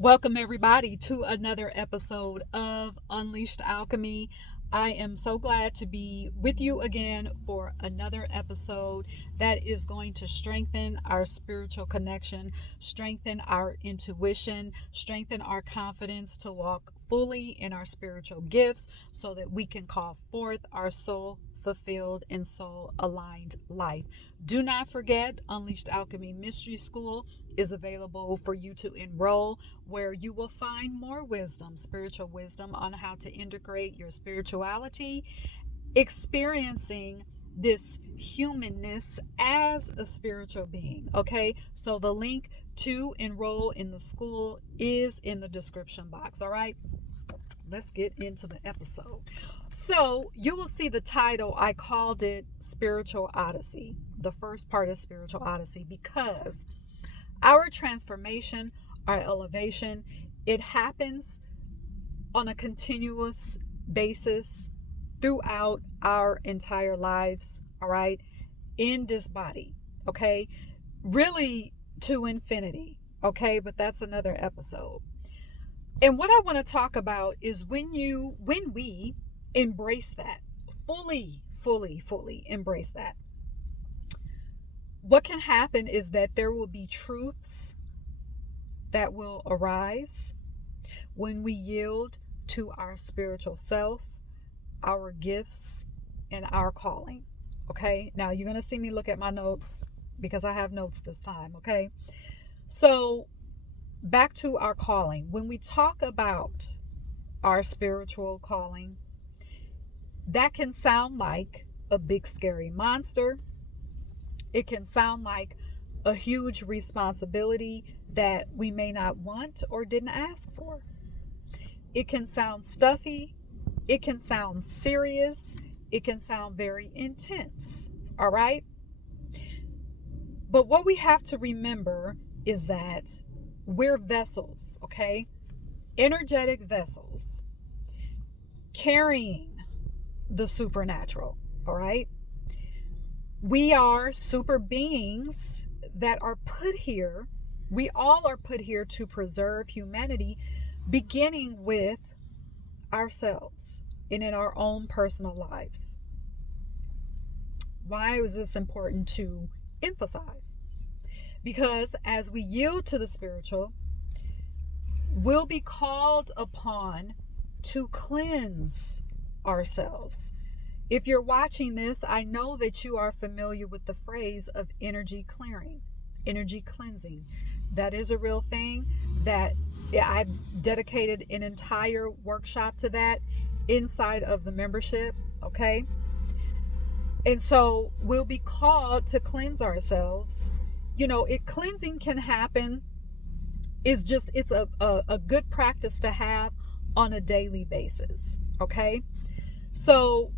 Welcome, everybody, to another episode of Unleashed Alchemy. I am so glad to be with you again for another episode that is going to strengthen our spiritual connection, strengthen our intuition, strengthen our confidence to walk fully in our spiritual gifts so that we can call forth our soul fulfilled and soul aligned life. Do not forget, Unleashed Alchemy Mystery School is available for you to enroll, where you will find more wisdom, spiritual wisdom, on how to integrate your spirituality, experiencing this humanness as a spiritual being. Okay, so the link to enroll in the school is in the description box. All right, let's get into the episode. So you will see the title. I called it Spiritual Odyssey, the first part of Spiritual Odyssey, because our transformation, our elevation, it happens on a continuous basis throughout our entire lives, all right, in this body, okay? Really to infinity, okay? But that's another episode. And what I want to talk about is when we embrace that, fully embrace that, what can happen is that there will be truths that will arise when we yield to our spiritual self, our gifts, and our calling. Okay, now you're going to see me look at my notes because I have notes this time. Okay, so back to our calling. When we talk about our spiritual calling, that can sound like a big scary monster. It can sound like a huge responsibility that we may not want or didn't ask for. It can sound stuffy. It can sound serious. It can sound very intense. All right? But what we have to remember is that we're vessels, okay? Energetic vessels carrying the supernatural, all right? We are super beings that are put here. We all are put here to preserve humanity, beginning with ourselves and in our own personal lives. Why is this important to emphasize? Because as we yield to the spiritual, we'll be called upon to cleanse ourselves. If you're watching this, I know that you are familiar with the phrase of energy clearing, energy cleansing. That is a real thing that I've dedicated an entire workshop to that inside of the membership, okay? And so we'll be called to cleanse ourselves. You know, cleansing can happen. It's a good practice to have on a daily basis, okay? So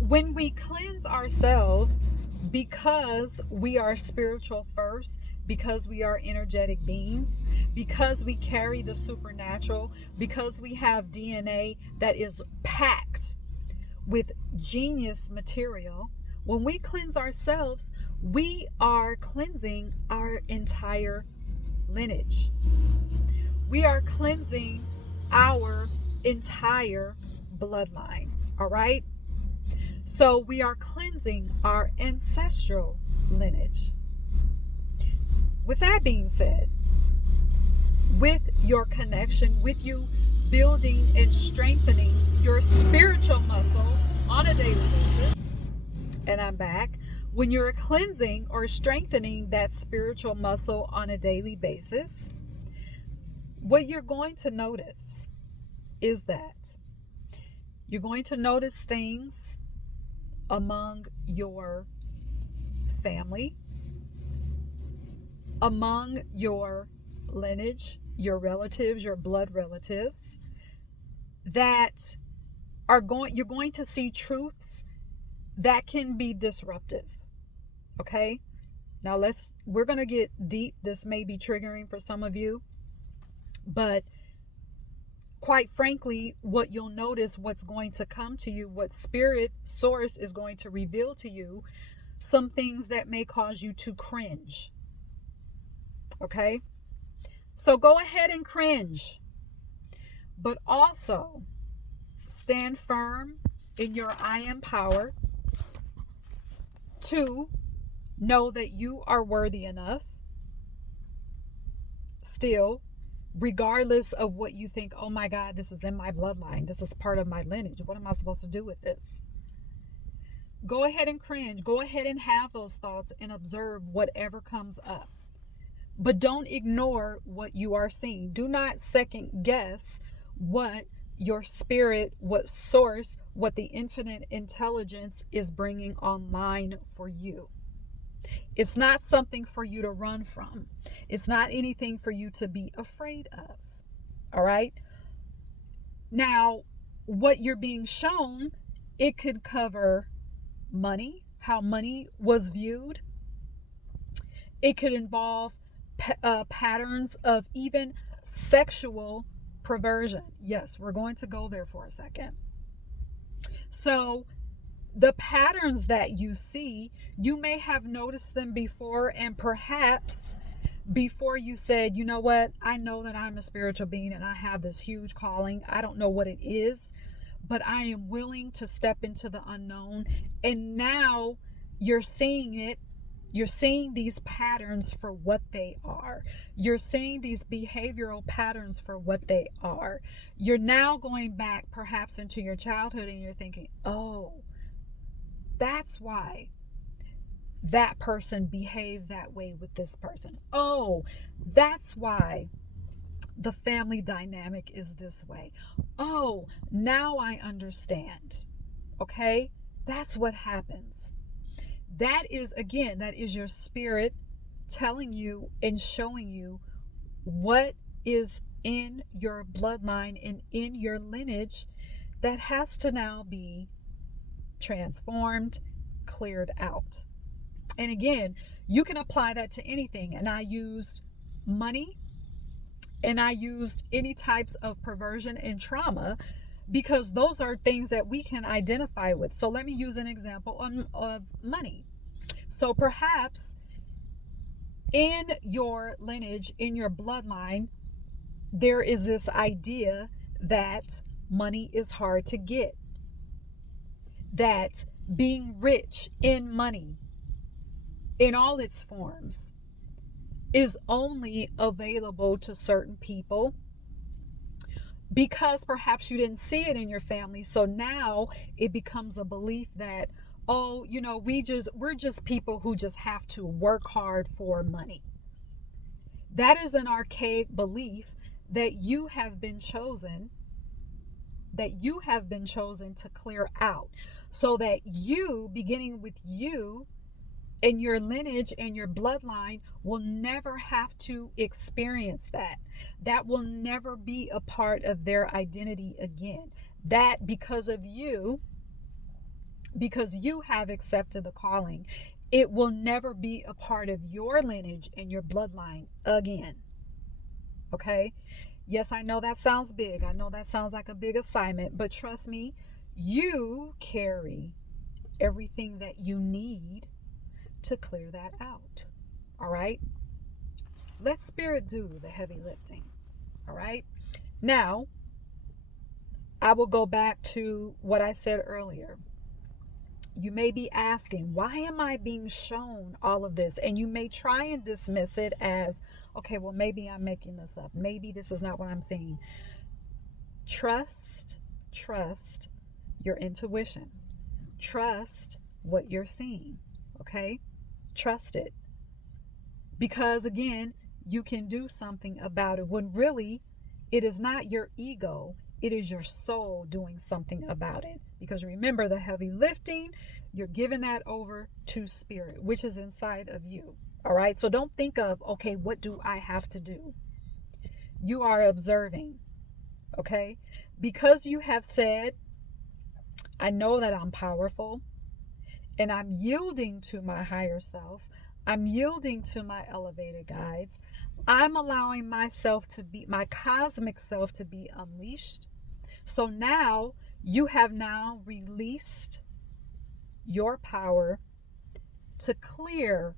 when we cleanse ourselves, because we are spiritual first, because we are energetic beings, because we carry the supernatural, because we have DNA that is packed with genius material, when we cleanse ourselves, we are cleansing our entire lineage. We are cleansing our entire bloodline, all right? So we are cleansing our ancestral lineage. With that being said, with your connection, with you building and strengthening your spiritual muscle on a daily basis, and I'm back, when you're cleansing or strengthening that spiritual muscle on a daily basis, what you're going to notice is that you're going to notice things among your family, among your lineage, your relatives, your blood relatives, that you're going to see truths that can be disruptive. Okay? Now we're going to get deep. This may be triggering for some of you, but quite frankly, what you'll notice, what's going to come to you, what spirit source is going to reveal to you, some things that may cause you to cringe. Okay? So go ahead and cringe, but also stand firm in your I am power. 2, know that you are worthy enough still, regardless of what you think. Oh my God, this is in my bloodline. This is part of my lineage. What am I supposed to do with this? Go ahead and cringe. Go ahead and have those thoughts and observe whatever comes up. But don't ignore what you are seeing. Do not second guess what your spirit, what source, what the infinite intelligence is bringing online for you. It's not something for you to run from. It's not anything for you to be afraid of. All right? Now, what you're being shown, it could cover money, how money was viewed. It could involve patterns of even sexual perversion. Yes, we're going to go there for a second. So the patterns that you see, you may have noticed them before, and perhaps before you said, you know what, I know that I'm a spiritual being and I have this huge calling. I don't know what it is, but I am willing to step into the unknown. And now you're seeing it. You're seeing these patterns for what they are. You're seeing these behavioral patterns for what they are. You're now going back perhaps into your childhood and you're thinking, oh, that's why that person behaved that way with this person. Oh, that's why the family dynamic is this way. Oh, now I understand. Okay? That's what happens. That is, again, that is your spirit telling you and showing you what is in your bloodline and in your lineage that has to now be transformed, cleared out. And again, you can apply that to anything. And I used money and I used any types of perversion and trauma because those are things that we can identify with. So let me use an example of money. So perhaps in your lineage, in your bloodline, there is this idea that money is hard to get, that being rich in money in all its forms is only available to certain people because perhaps you didn't see it in your family. So now it becomes a belief that, oh, you know, we're just people who just have to work hard for money. That is an archaic belief that you have been chosen to clear out, so that you, beginning with you and your lineage and your bloodline, will never have to experience that. That will never be a part of their identity again. That because you have accepted the calling, it will never be a part of your lineage and your bloodline again. Okay? Yes, I know that sounds big. I know that sounds like a big assignment, but trust me, you carry everything that you need to clear that out. All right? Let spirit do the heavy lifting. All right? Now, I will go back to what I said earlier. You may be asking, why am I being shown all of this? And you may try and dismiss it as, okay, well, maybe I'm making this up. Maybe this is not what I'm seeing. Trust your intuition. Trust what you're seeing. Okay? Trust it. Because again, you can do something about it when really it is not your ego. It is your soul doing something about it. Because remember, the heavy lifting, you're giving that over to spirit, which is inside of you. All right. So don't think of, okay, what do I have to do? You are observing. Okay. Because you have said, I know that I'm powerful and I'm yielding to my higher self. I'm yielding to my elevated guides. I'm allowing myself to be, my cosmic self to be unleashed. So now you have now released your power to clear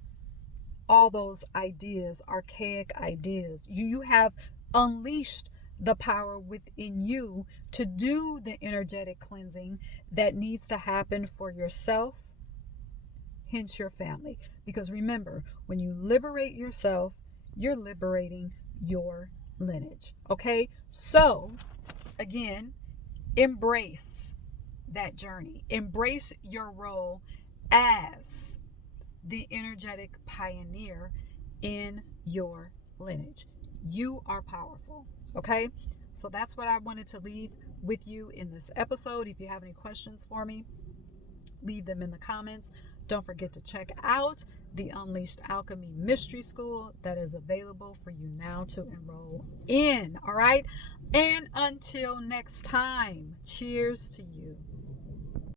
all those ideas, archaic ideas. You have unleashed the power within you to do the energetic cleansing that needs to happen for yourself, hence your family. Because remember, when you liberate yourself, you're liberating your lineage. Okay? So, again, embrace that journey. Embrace your role as the energetic pioneer in your lineage. You are powerful. Okay? So that's what I wanted to leave with you in this episode. If you have any questions for me, leave them in the comments. Don't forget to check out the Unleashed Alchemy Mystery School that is available for you now to enroll in. All right? And until next time, cheers to you.